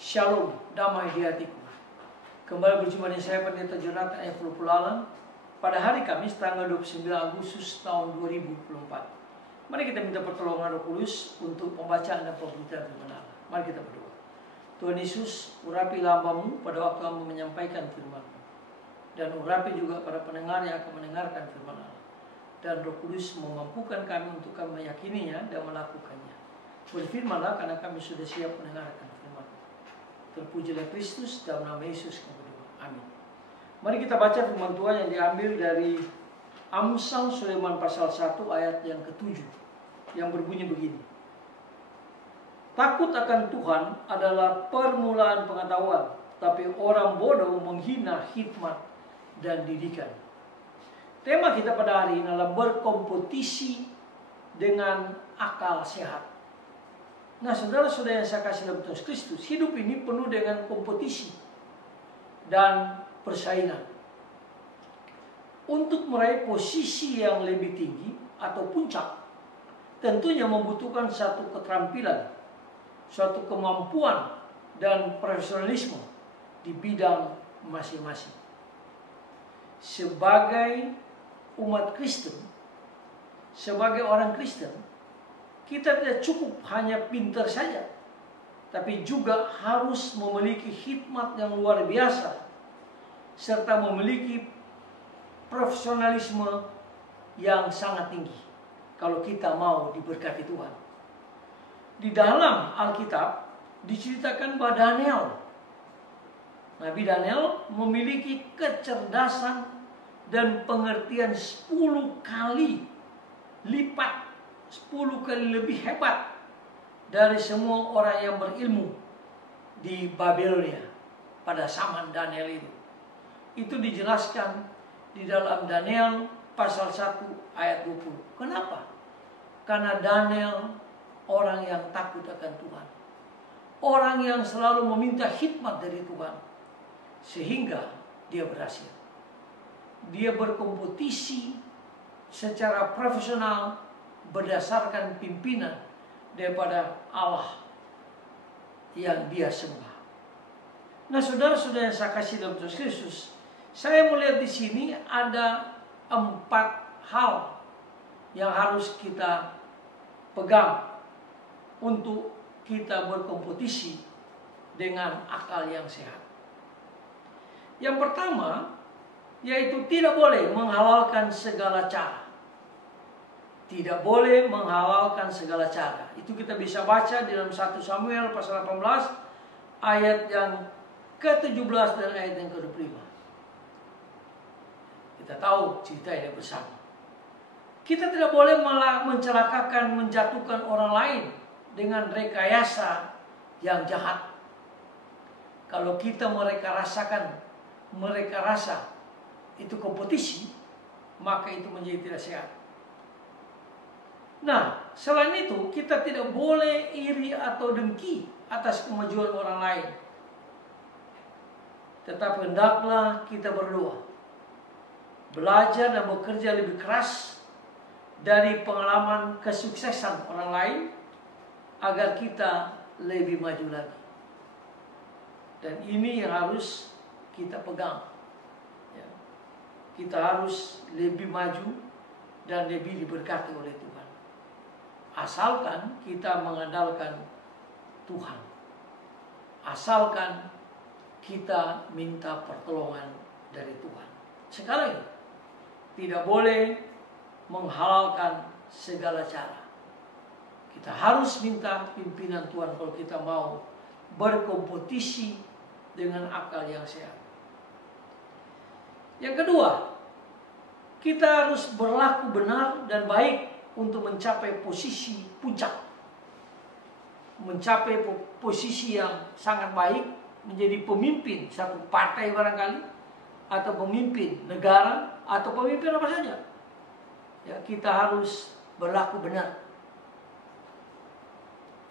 Shalom, damai di hatiku. Kembali berjumpa dengan saya Pendeta Jonathan F. Pulalan pada hari Kamis tanggal 29 Agustus tahun 2024. Mari kita minta pertolongan Roh Kudus untuk pembacaan dan pemberitaan firman Allah. Mari kita berdoa. Tuhan Yesus, urapi hamba-Mu pada waktu Hamba menyampaikan firman-Mu, dan urapi juga para pendengar yang akan mendengarkan firman Allah. Dan Roh Kudus memampukan kami untuk kami meyakininya dan melakukannya. Berfirmanlah karena kami sudah siap mendengarkan firman-Mu. Terpujilah Kristus, dalam nama Yesus kami berdoa. Amin. Mari kita baca firman Tuhan yang diambil dari Amsal Sulaiman pasal 1 ayat yang ke-7 yang berbunyi begini. Takut akan Tuhan adalah permulaan pengetahuan, tapi orang bodoh menghina hikmat dan didikan. Tema kita pada hari ini adalah berkompetisi dengan akal sehat. Nah, saudara-saudara yang saya kasih dalam Tuhan Kristus, hidup ini penuh dengan kompetisi dan persaingan. Untuk meraih posisi yang lebih tinggi atau puncak, tentunya membutuhkan satu keterampilan, suatu kemampuan dan profesionalisme di bidang masing-masing. Sebagai umat Kristen, sebagai orang Kristen, kita tidak cukup hanya pintar saja, tapi juga harus memiliki hikmat yang luar biasa, serta memiliki profesionalisme yang sangat tinggi kalau kita mau diberkati Tuhan. Di dalam Alkitab diceritakan bahwa Nabi Daniel memiliki kecerdasan dan pengertian 10 kali lipat, 10 kali lebih hebat dari semua orang yang berilmu di Babilonia pada zaman Daniel itu. Itu dijelaskan di dalam Daniel pasal 1 ayat 20. Kenapa? Karena Daniel orang yang takut akan Tuhan, orang yang selalu meminta hikmat dari Tuhan, sehingga dia berhasil. Dia berkompetisi secara profesional berdasarkan pimpinan daripada Allah yang dia sembah. Nah, saudara-saudara yang saya kasih dalam Tuhan Kristus, saya melihat di sini ada 4 hal yang harus kita pegang untuk kita berkompetisi dengan akal yang sehat. Yang pertama, yaitu tidak boleh menghalalkan segala cara. Tidak boleh menghalalkan segala cara. Itu kita bisa baca di dalam 1 Samuel pasal 18 ayat yang ke-17 dan ayat yang ke-25. Kita tahu cerita ini bersama. Kita tidak boleh malah mencelakakan, menjatuhkan orang lain dengan rekayasa yang jahat. Kalau kita mereka rasa itu kompetisi, maka itu menjadi tidak sehat. Nah, selain itu kita tidak boleh iri atau dengki atas kemajuan orang lain. Tetapi hendaklah kita berdoa, belajar dan bekerja lebih keras dari pengalaman kesuksesan orang lain agar kita lebih maju lagi. Dan ini yang harus kita pegang. Ya. Kita harus lebih maju dan lebih diberkati oleh Tuhan. Asalkan kita mengandalkan Tuhan. Asalkan kita minta pertolongan dari Tuhan. Sekali lagi, tidak boleh menghalalkan segala cara. Kita harus minta pimpinan Tuhan kalau kita mau berkompetisi dengan akal yang sehat. Yang kedua, kita harus berlaku benar dan baik untuk mencapai posisi puncak. Mencapai posisi yang sangat baik, menjadi pemimpin satu partai barangkali, atau pemimpin negara, atau pemimpin apa saja. Ya, kita harus berlaku benar.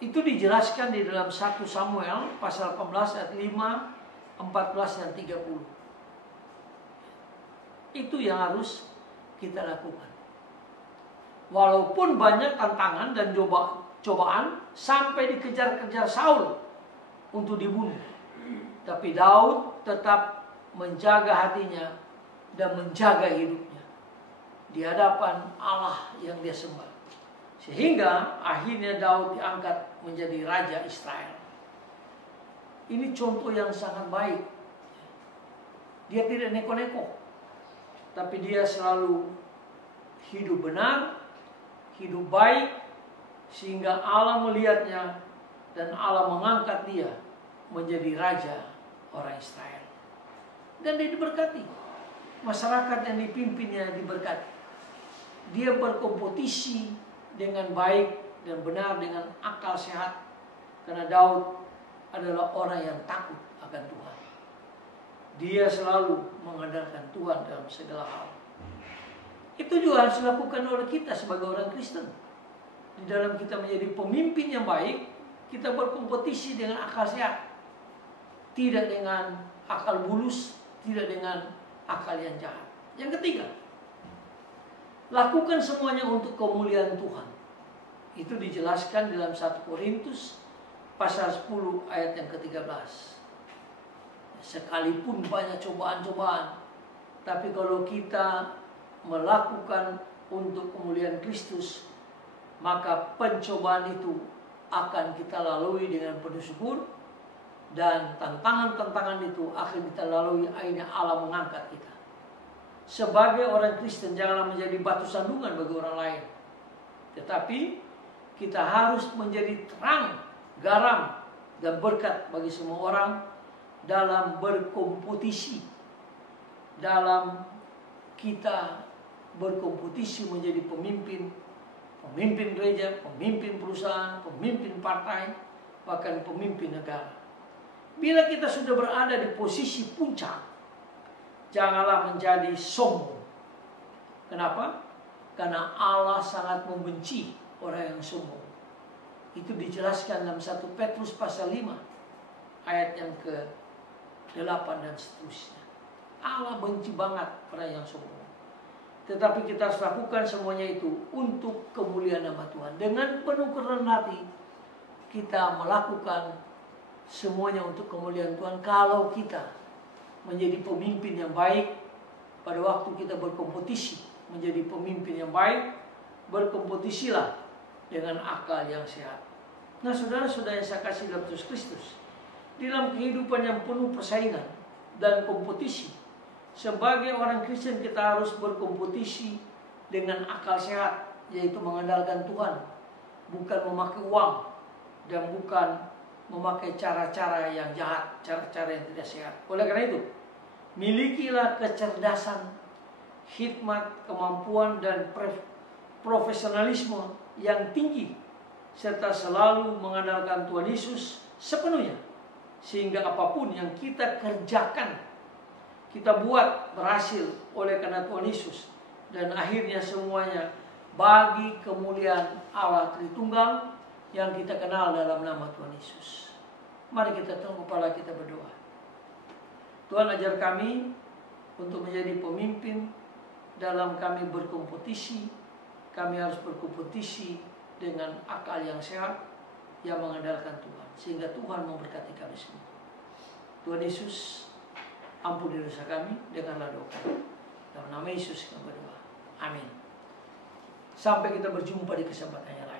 Itu dijelaskan di dalam 1 Samuel pasal 18 ayat 5, 14 dan 30. Itu yang harus kita lakukan. Walaupun banyak tantangan dan cobaan sampai dikejar-kejar Saul untuk dibunuh. Tapi Daud tetap menjaga hatinya dan menjaga hidupnya di hadapan Allah yang dia sembah. Sehingga akhirnya Daud diangkat menjadi raja Israel. Ini contoh yang sangat baik. Dia tidak neko-neko, tapi dia selalu hidup benar, hidup baik, sehingga Allah melihatnya dan Allah mengangkat dia menjadi raja orang Israel. Dan dia diberkati. Masyarakat yang dipimpinnya diberkati. Dia berkompetisi dengan baik dan benar, dengan akal sehat. Karena Daud adalah orang yang takut akan Tuhan. Dia selalu mengandalkan Tuhan dalam segala hal. Itu juga harus dilakukan oleh kita sebagai orang Kristen. Di dalam kita menjadi pemimpin yang baik, kita berkompetisi dengan akal sehat. Tidak dengan akal bulus, tidak dengan akal yang jahat. Yang ketiga, lakukan semuanya untuk kemuliaan Tuhan. Itu dijelaskan dalam 1 Korintus pasal 10 ayat yang ke-13. Sekalipun banyak cobaan-cobaan, tapi kalau kita melakukan untuk kemuliaan Kristus, maka pencobaan itu akan kita lalui dengan penuh syukur, dan tantangan-tantangan itu akan kita lalui, akhirnya Allah mengangkat kita. Sebagai orang Kristen, janganlah menjadi batu sandungan bagi orang lain, tetapi kita harus menjadi terang, garam, dan berkat bagi semua orang dalam berkompetisi, dalam kita berkompetisi menjadi pemimpin gereja, pemimpin perusahaan, pemimpin partai, bahkan pemimpin negara. Bila kita sudah berada di posisi puncak, janganlah menjadi sombong. Kenapa? Karena Allah sangat membenci orang yang sombong. Itu dijelaskan dalam 1 Petrus pasal 5 ayat yang ke-8 dan seterusnya. Allah benci banget orang yang sombong. Tetapi kita harus lakukan semuanya itu untuk kemuliaan nama Tuhan. Dengan penuh kerendahan hati kita melakukan semuanya untuk kemuliaan Tuhan. Kalau kita menjadi pemimpin yang baik, pada waktu kita berkompetisi menjadi pemimpin yang baik, berkompetisilah dengan akal yang sehat. Nah, saudara-saudara yang saya kasih dalam Yesus Kristus, dalam kehidupan yang penuh persaingan dan kompetisi, sebagai orang Kristen kita harus berkompetisi dengan akal sehat, yaitu mengandalkan Tuhan, bukan memakai uang dan bukan memakai cara-cara yang jahat, cara-cara yang tidak sehat. Oleh karena itu, milikilah kecerdasan, hikmat, kemampuan, dan profesionalisme yang tinggi, serta selalu mengandalkan Tuhan Yesus sepenuhnya, sehingga apapun yang kita kerjakan, kita buat berhasil oleh karena Tuhan Yesus, dan akhirnya semuanya bagi kemuliaan Allah Tritunggal yang kita kenal dalam nama Tuhan Yesus. Mari kita tunduk kepala kita berdoa. Tuhan, ajar kami untuk menjadi pemimpin. Dalam kami berkompetisi, kami harus berkompetisi dengan akal yang sehat, yang mengandalkan Tuhan, sehingga Tuhan memberkati kami semua. Tuhan Yesus, ampuni dosa kami, dengarlah doa kami. Dalam nama Yesus kami berdoa. Amin. Sampai kita berjumpa di kesempatan yang lain.